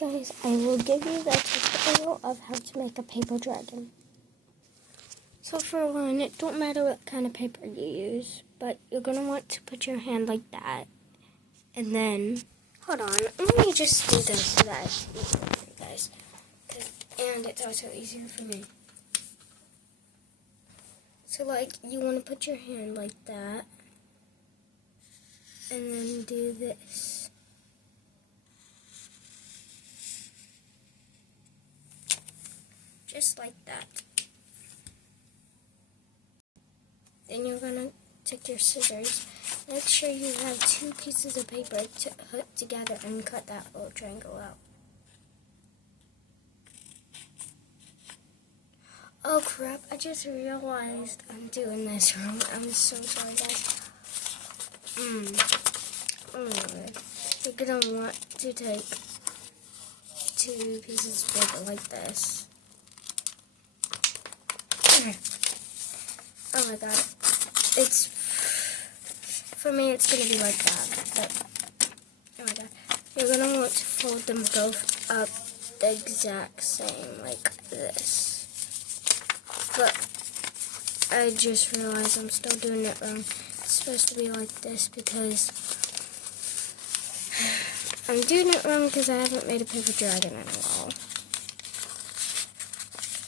Guys, I will give you the tutorial of how to make a paper dragon. So for one, it don't matter what kind of paper you use, but you're going to want to put your hand like that. And then, hold on, let me just do this so that it's easier for you guys. And it's also easier for me. So like, you want to put your hand like that. And then do this. Just like that. Then you're going to take your scissors. Make sure you have 2 pieces of paper to put together and cut that little triangle out. Oh crap, I just realized I'm doing this wrong. I'm so sorry, guys. Anyway, you're going to want to take 2 pieces of paper like this. Oh my god. For me, it's going to be like that. But, oh my god. You're going to want to fold them both up the exact same, like this. But I just realized I'm still doing it wrong. It's supposed to be like this because I'm doing it wrong because I haven't made a paper dragon in a while.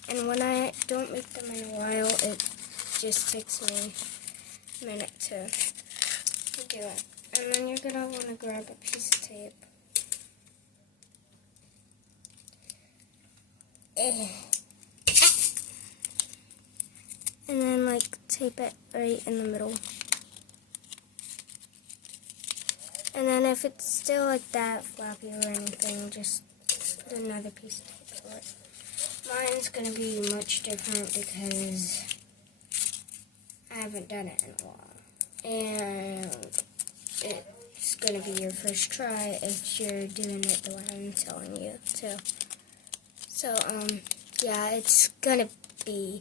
And when I don't make them in a while, it just takes me a minute to do it. And then you're going to want to grab a piece of tape. And then like tape it right in the middle. And then if it's still like that floppy or anything, just put another piece of tape over it. Mine's going to be much different because I haven't done it in a while. And it's going to be your first try if you're doing it the way I'm telling you to. So, yeah, it's going to be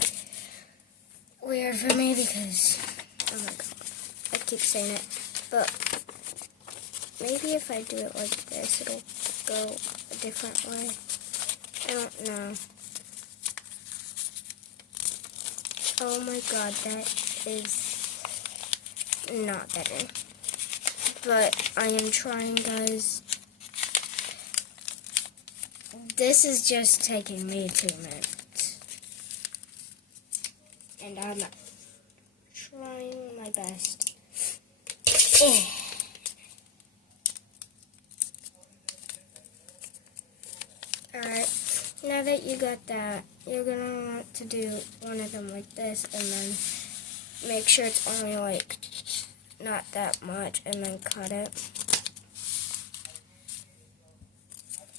weird for me because, oh my god, I keep saying it, but maybe if I do it like this, it'll go a different way. I don't know. Oh my god, that is not better. But I am trying, guys. This is just taking me 2 minutes. And I'm trying my best. Alright, now that you got that, you're going to want to do one of them like this, and then make sure it's only like not that much, and then cut it.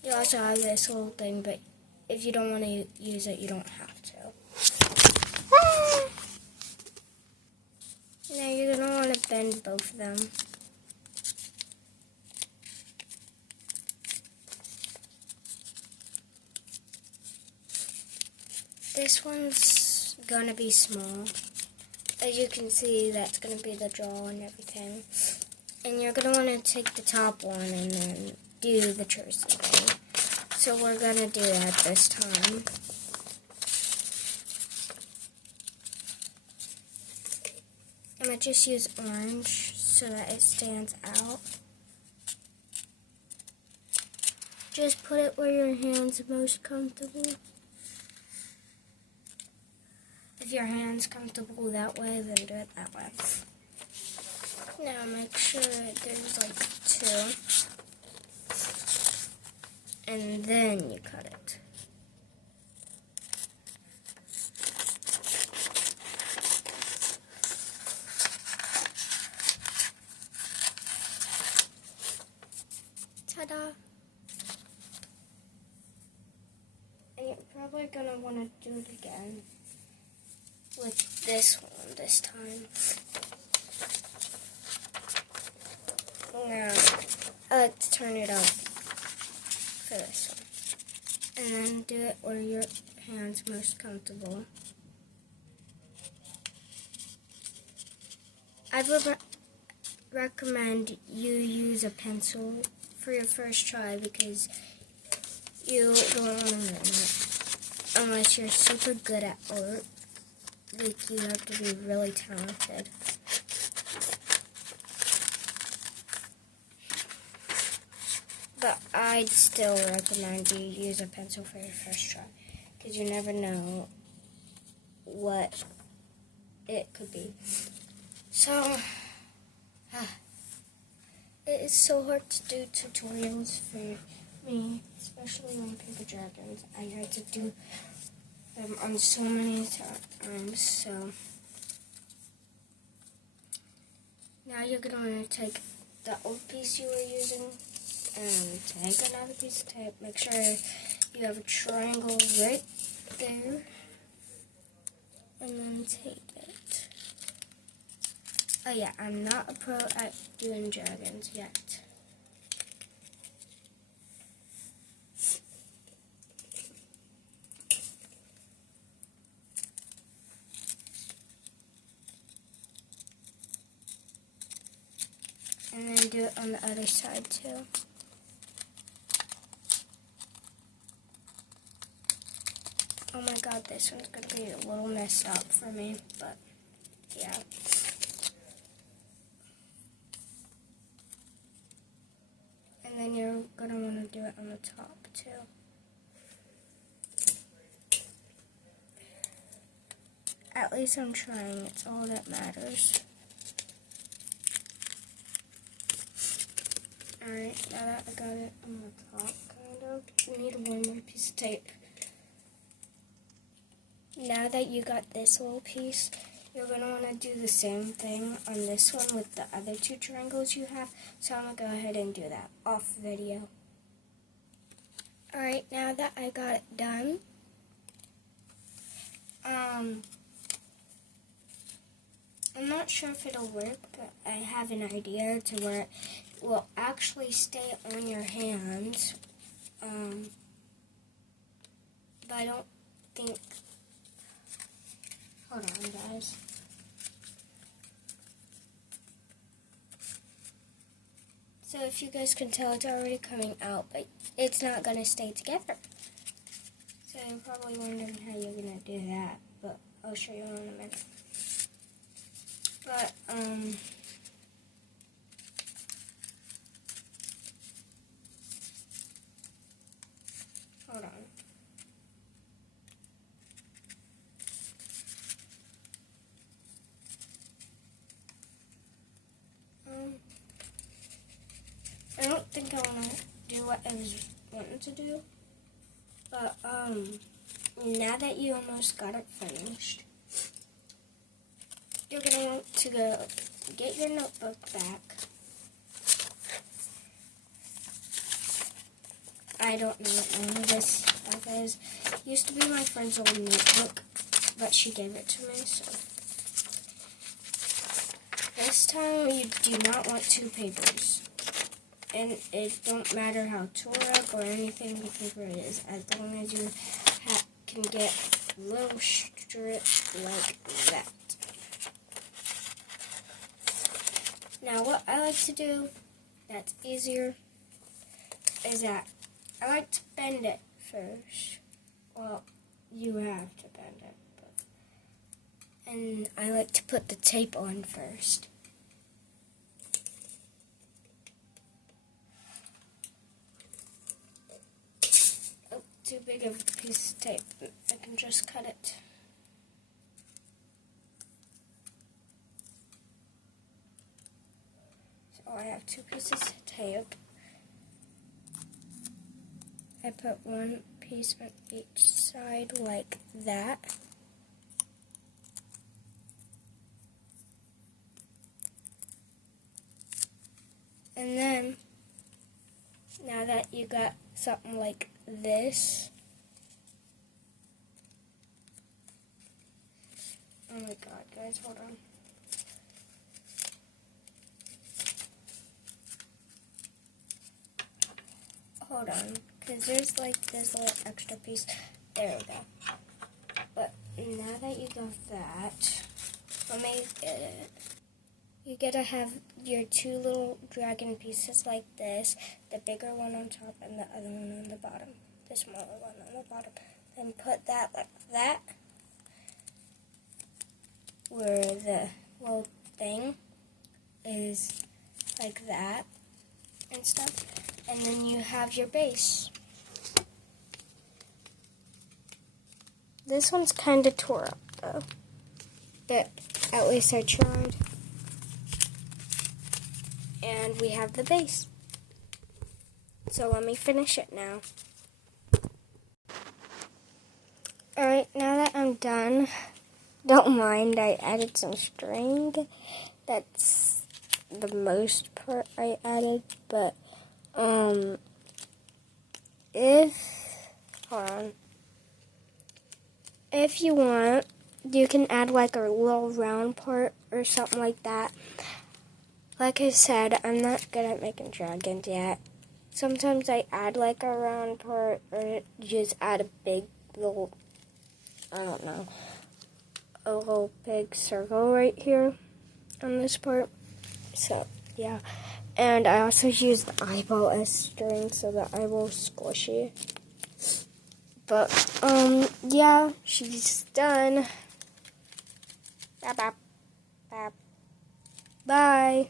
You also have this whole thing, but if you don't want to use it, you don't have to. Now you're going to want to bend both of them. This one's going to be small. As you can see, that's going to be the jaw and everything. And you're going to want to take the top one and then do the chosen thing. So we're going to do that this time. I'm going to just use orange so that it stands out. Just put it where your hand's most comfortable. If your hand's comfortable that way, then do it that way. Now make sure there's like 2. And then you cut it. Ta-da! And you're probably going to want to do it again with this one this time. Now, I like to turn it up for this one. And then do it where your hand's most comfortable. I would recommend you use a pencil for your first try because you don't want to ruin it. Unless you're super good at art. Like, you have to be really talented. But I'd still recommend you use a pencil for your first try. Because you never know what it could be. So, it is so hard to do tutorials for me, especially on paper dragons. I had to do them on so many times, so now you're going to want to take the old piece you were using and take another piece of tape. Make sure you have a triangle right there, and then take it. Oh yeah, I'm not a pro at doing dragons yet. And then do it on the other side too. Oh my god, this one's going to be a little messed up for me, but yeah. And then you're going to want to do it on the top too. At least I'm trying, it's all that matters. Alright, now that I got it on the top, kind of, we need one more piece of tape. Now that you got this little piece, you're going to want to do the same thing on this one with the other two triangles you have. So I'm going to go ahead and do that off video. Alright, now that I got it done, I'm not sure if it'll work, but I have an idea to where it will actually stay on your hand. But I don't think... Hold on, guys. So if you guys can tell, it's already coming out, but it's not going to stay together. So you're probably wondering how you're going to do that, but I'll show you in a minute. But, hold on. I don't think I want to do what I was wanting to do, but, now that you almost got it finished, you're going to want to go get your notebook back. I don't know what name of this stuff is. It used to be my friend's old notebook, but she gave it to me, so. This time you do not want two papers. And it don't matter how tore up or anything the paper is, as long as you can get a little strip like that. Now what I like to do that's easier is that I like to bend it first. Well, you have to bend it. And I like to put the tape on first. Oh, too big of a piece of tape. I can just cut it. So I have two pieces of tape. I put one piece on each side like that. And then, now that you got something like this, oh my god, guys, hold on. Hold on, because there's like this little extra piece. There we go. But now that you got that, let me get it. You gotta have your two little dragon pieces like this, the bigger one on top and the other one on the bottom. the smaller one on the bottom. Then put that like that, where the little thing is like that and stuff. And then you have your base. This one's kind of tore up though, but at least I tried. And we have the base. So let me finish it now. Alright, now that I'm done, don't mind I added some string. That's the most part I added, but hold on. If you want, you can add like a little round part or something like that. Like I said, I'm not good at making dragons yet. Sometimes I add like a round part or just add a big little, I don't know, a little big circle right here on this part. So, yeah. And I also use the eyeball as string so the eyeball's squishy. But, yeah, she's done. Bye.